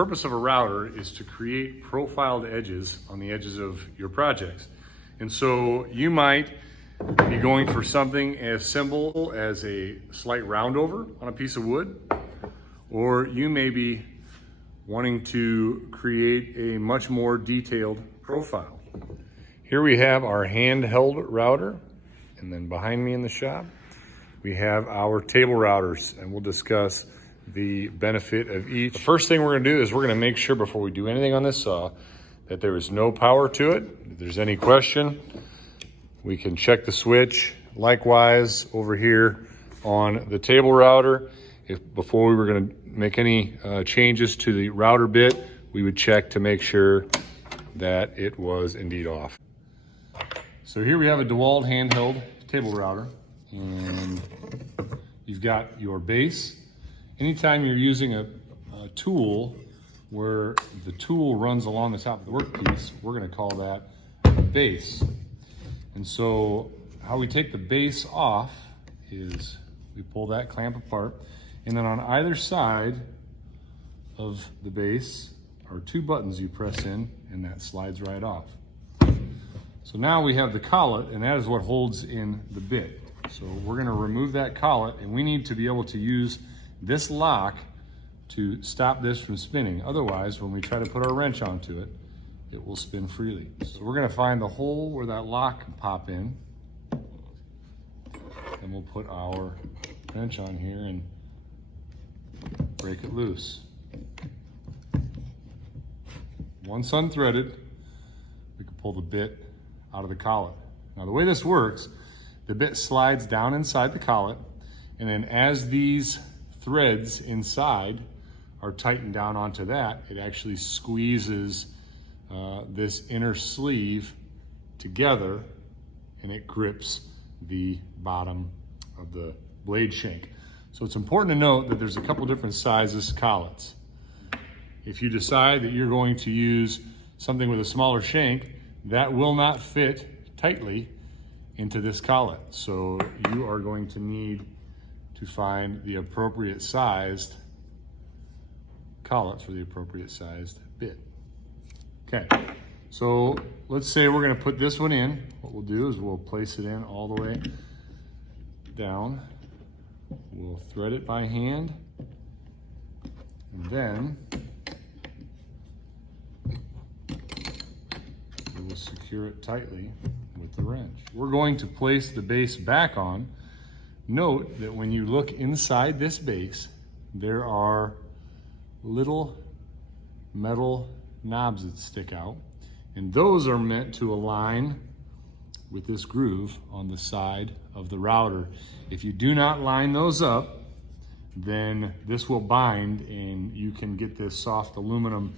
purpose of a router is to create profiled edges on the edges of your projects. And so you might be going for something as simple as a slight roundover on a piece of wood, or you may be wanting to create a much more detailed profile. Here we have our handheld router, and then behind me in the shop, we have our table routers, and we'll discuss the benefit of each. The first thing we're gonna do is we're gonna make sure before we do anything on this saw that there is no power to it. If there's any question, we can check the switch. Likewise, over here on the table router, before we were gonna make any changes to the router bit, we would check to make sure that it was indeed off. So here we have a DeWalt handheld table router, and you've got your base. Anytime you're using a tool where the tool runs along the top of the workpiece, we're gonna call that a base. And so how we take the base off is we pull that clamp apart, and then on either side of the base are two buttons you press in, and that slides right off. So now we have the collet, and that is what holds in the bit. So we're gonna remove that collet, and we need to be able to use this lock to stop this from spinning. Otherwise, when we try to put our wrench onto it, it will spin freely. So we're gonna find the hole where that lock can pop in, and we'll put our wrench on here and break it loose. Once unthreaded, we can pull the bit out of the collet. Now the way this works, the bit slides down inside the collet, and then as these threads inside are tightened down onto that, it actually squeezes this inner sleeve together, and it grips the bottom of the blade shank. So it's important to note that there's a couple different sizes collets. If you decide that you're going to use something with a smaller shank, that will not fit tightly into this collet. So you are going to need to find the appropriate sized collet for the appropriate sized bit. Okay, so let's say we're gonna put this one in. What we'll do is we'll place it in all the way down. We'll thread it by hand, and then we will secure it tightly with the wrench. We're going to place the base back on. Note that when you look inside this base, there are little metal knobs that stick out, and those are meant to align with this groove on the side of the router. If you do not line those up, then this will bind, and you can get this soft aluminum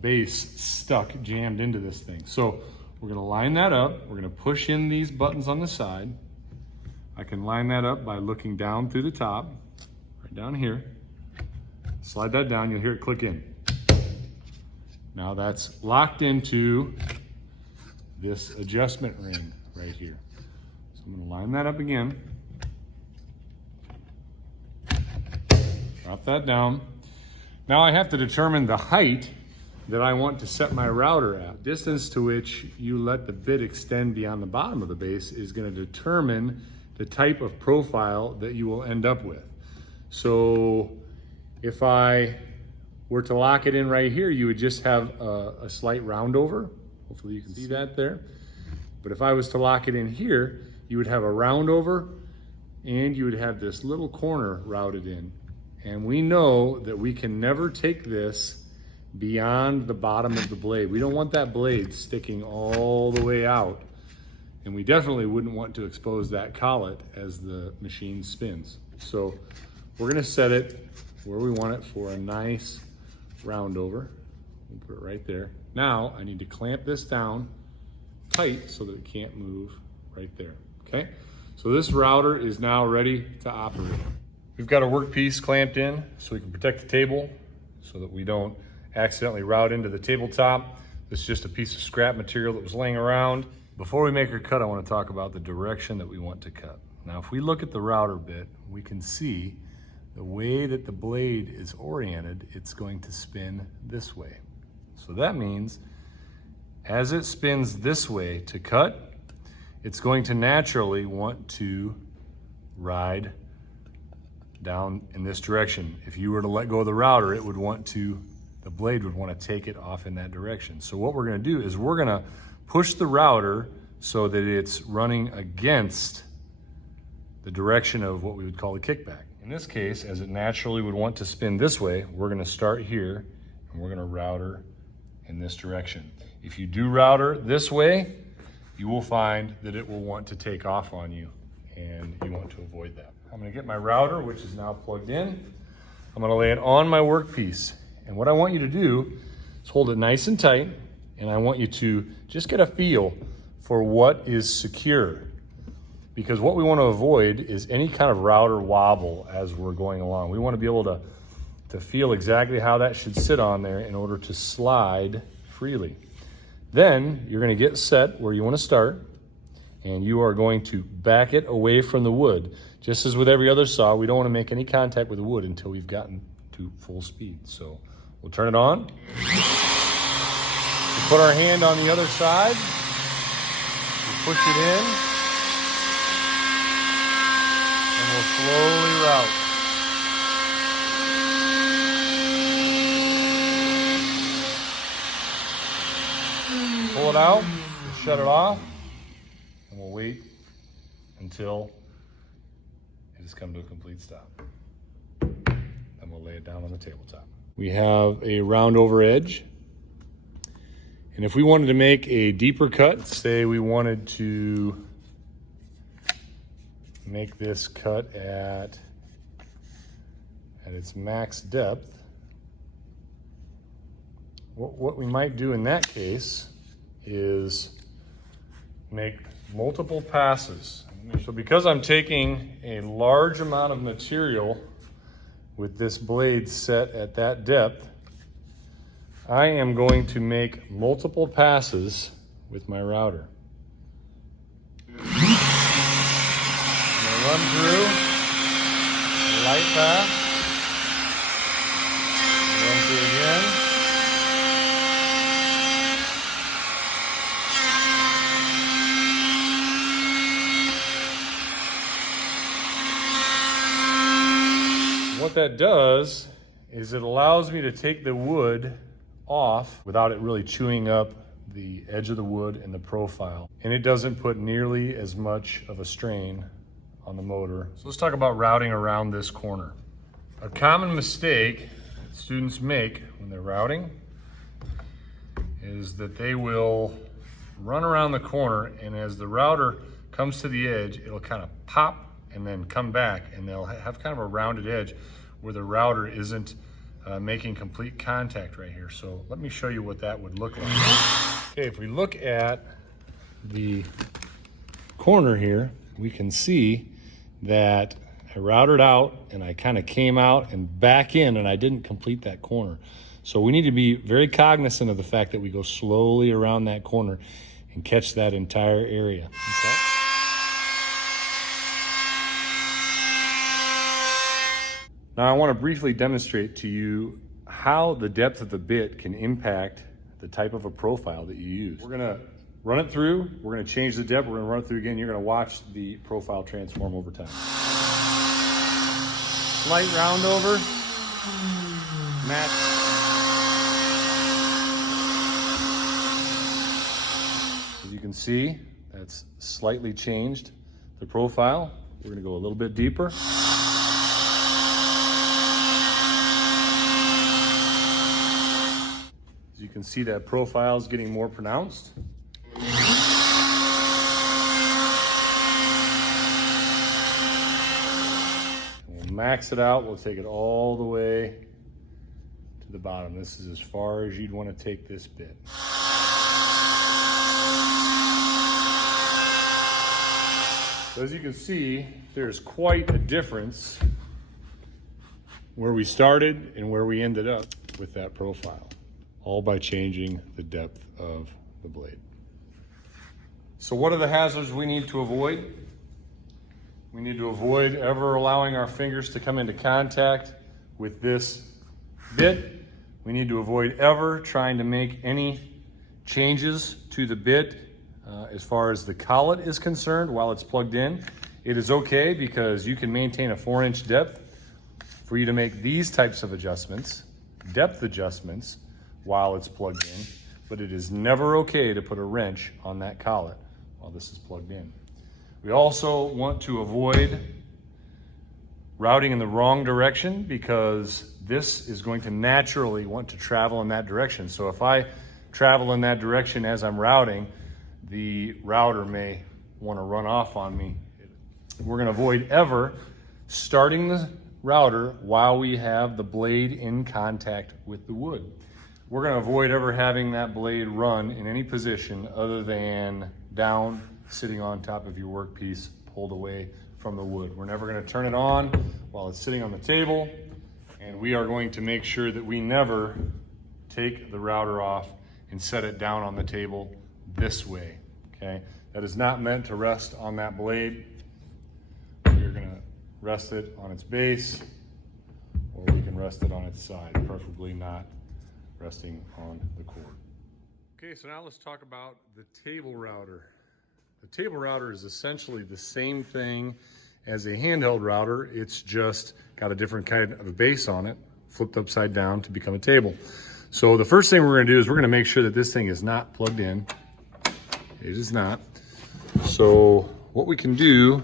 base stuck, jammed into this thing. So we're gonna line that up. We're gonna push in these buttons on the side. I can line that up by looking down through the top, right down here. Slide that down, you'll hear it click in. Now that's locked into this adjustment ring right here. So I'm gonna line that up again. Drop that down. Now I have to determine the height that I want to set my router at. Distance to which you let the bit extend beyond the bottom of the base is gonna determine the type of profile that you will end up with. So if I were to lock it in right here, you would just have a slight round over. Hopefully you can see that there. But if I was to lock it in here, you would have a round over, and you would have this little corner routed in. And we know that we can never take this beyond the bottom of the blade. We don't want that blade sticking all the way out. And we definitely wouldn't want to expose that collet as the machine spins. So we're gonna set it where we want it for a nice round over. We'll put it right there. Now I need to clamp this down tight so that it can't move right there, okay? So this router is now ready to operate. We've got a workpiece clamped in so we can protect the table so that we don't accidentally route into the tabletop. This is just a piece of scrap material that was laying around. Before we make our cut, I want to talk about the direction that we want to cut. Now, if we look at the router bit, we can see the way that the blade is oriented, it's going to spin this way. So that means as it spins this way to cut, it's going to naturally want to ride down in this direction. If you were to let go of the router, it would want to, the blade would want to take it off in that direction. So what we're going to do is we're going to push the router so that it's running against the direction of what we would call the kickback. In this case, as it naturally would want to spin this way, we're going to start here and we're going to router in this direction. If you do router this way, you will find that it will want to take off on you, and you want to avoid that. I'm going to get my router, which is now plugged in. I'm going to lay it on my workpiece. And what I want you to do is hold it nice and tight, and I want you to just get a feel for what is secure. Because what we want to avoid is any kind of router wobble as we're going along. We want to be able to feel exactly how that should sit on there in order to slide freely. Then you're going to get set where you want to start, and you are going to back it away from the wood. Just as with every other saw, we don't want to make any contact with the wood until we've gotten to full speed. So we'll turn it on. We'll put our hand on the other side. We'll push it in. And we'll slowly route. Pull it out, we'll shut it off, and we'll wait until it has come to a complete stop. Then we'll lay it down on the tabletop. We have a round over edge. And if we wanted to make a deeper cut, say we wanted to make this cut at its max depth, what we might do in that case is make multiple passes. So because I'm taking a large amount of material with this blade set at that depth, I am going to make multiple passes with my router. I'm going to run through a light pass, run through again. What that does is it allows me to take the wood off without it really chewing up the edge of the wood and the profile. And it doesn't put nearly as much of a strain on the motor. So let's talk about routing around this corner. A common mistake that students make when they're routing is that they will run around the corner, and as the router comes to the edge, it'll kind of pop and then come back, and they'll have kind of a rounded edge where the router isn't making complete contact right here. So let me show you what that would look like. Okay, if we look at the corner here, we can see that I routed out and I kind of came out and back in, and I didn't complete that corner. So we need to be very cognizant of the fact that we go slowly around that corner and catch that entire area. Okay? Now I want to briefly demonstrate to you how the depth of the bit can impact the type of a profile that you use. We're going to run it through, we're going to change the depth, we're going to run it through again, you're going to watch the profile transform over time. Slight round over, match. As you can see, that's slightly changed the profile. We're going to go a little bit deeper. As you can see, that profile is getting more pronounced. We'll max it out. We'll take it all the way to the bottom. This is as far as you'd want to take this bit. So as you can see, there's quite a difference where we started and where we ended up with that profile, all by changing the depth of the blade. So what are the hazards we need to avoid? We need to avoid ever allowing our fingers to come into contact with this bit. We need to avoid ever trying to make any changes to the bit as far as the collet is concerned while it's plugged in. It is okay because you can maintain a 4-inch depth for you to make these types of adjustments, depth adjustments, while it's plugged in, but it is never okay to put a wrench on that collet while this is plugged in. We also want to avoid routing in the wrong direction because this is going to naturally want to travel in that direction. So if I travel in that direction as I'm routing, the router may want to run off on me. We're going to avoid ever starting the router while we have the blade in contact with the wood. We're going to avoid ever having that blade run in any position other than down, sitting on top of your workpiece, pulled away from the wood. We're never going to turn it on while it's sitting on the table, and we are going to make sure that we never take the router off and set it down on the table this way, okay? That is not meant to rest on that blade. We're going to rest it on its base, or we can rest it on its side, preferably not resting on the cord. Okay, so now let's talk about the table router. The table router is essentially the same thing as a handheld router. It's just got a different kind of a base on it, flipped upside down to become a table. So the first thing we're going to do is we're going to make sure that this thing is not plugged in. It is not. So what we can do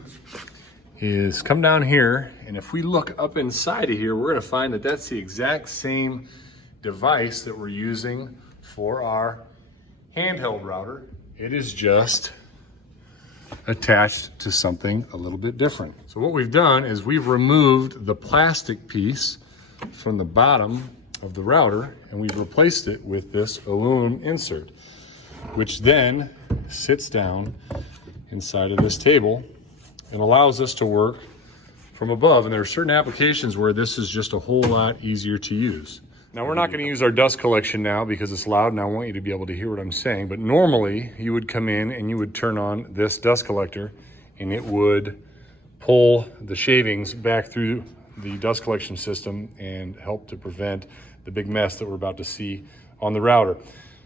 is come down here, and if we look up inside of here, we're going to find that that's the exact same device that we're using for our handheld router. It is just attached to something a little bit different. So what we've done is we've removed the plastic piece from the bottom of the router, and we've replaced it with this aluminum insert, which then sits down inside of this table and allows us to work from above. And there are certain applications where this is just a whole lot easier to use. Now, we're not going to use our dust collection now because it's loud and I want you to be able to hear what I'm saying, but normally you would come in and you would turn on this dust collector and it would pull the shavings back through the dust collection system and help to prevent the big mess that we're about to see on the router.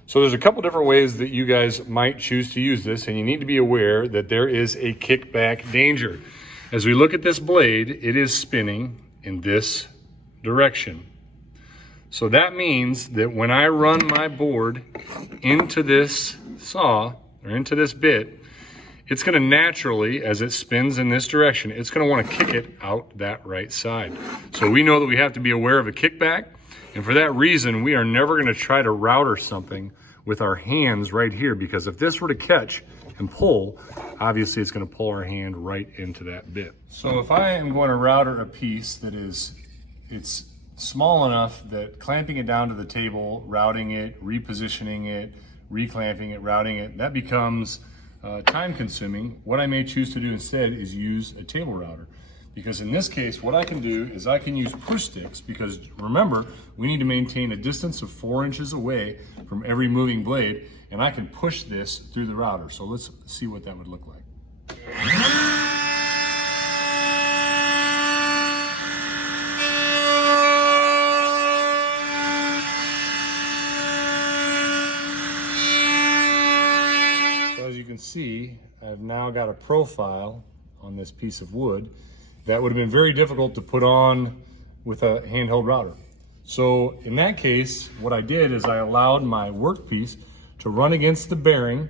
So there's a couple different ways that you guys might choose to use this, and you need to be aware that there is a kickback danger. As we look at this blade, it is spinning in this direction. So that means that when I run my board into this saw or into this bit, it's going to naturally, as it spins in this direction, it's going to want to kick it out that right side. So we know that we have to be aware of a kickback. And for that reason, we are never going to try to router something with our hands right here, because if this were to catch and pull, obviously it's going to pull our hand right into that bit. So if I am going to router a piece that it's small enough that clamping it down to the table, routing it, repositioning it, reclamping it, routing it, that becomes time consuming. What I may choose to do instead is use a table router. Because in this case, what I can do is I can use push sticks, because remember, we need to maintain a distance of 4 inches away from every moving blade, and I can push this through the router. So let's see what that would look like. As you can see, I've now got a profile on this piece of wood that would have been very difficult to put on with a handheld router. So in that case, what I did is I allowed my workpiece to run against the bearing,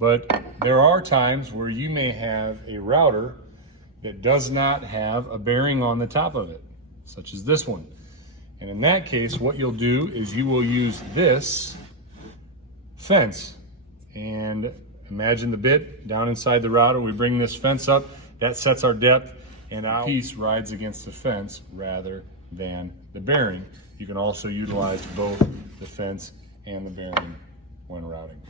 but there are times where you may have a router that does not have a bearing on the top of it, such as this one. And in that case, what you'll do is you will use this fence. And imagine the bit down inside the router. We bring this fence up, that sets our depth, and our piece rides against the fence rather than the bearing. You can also utilize both the fence and the bearing when routing.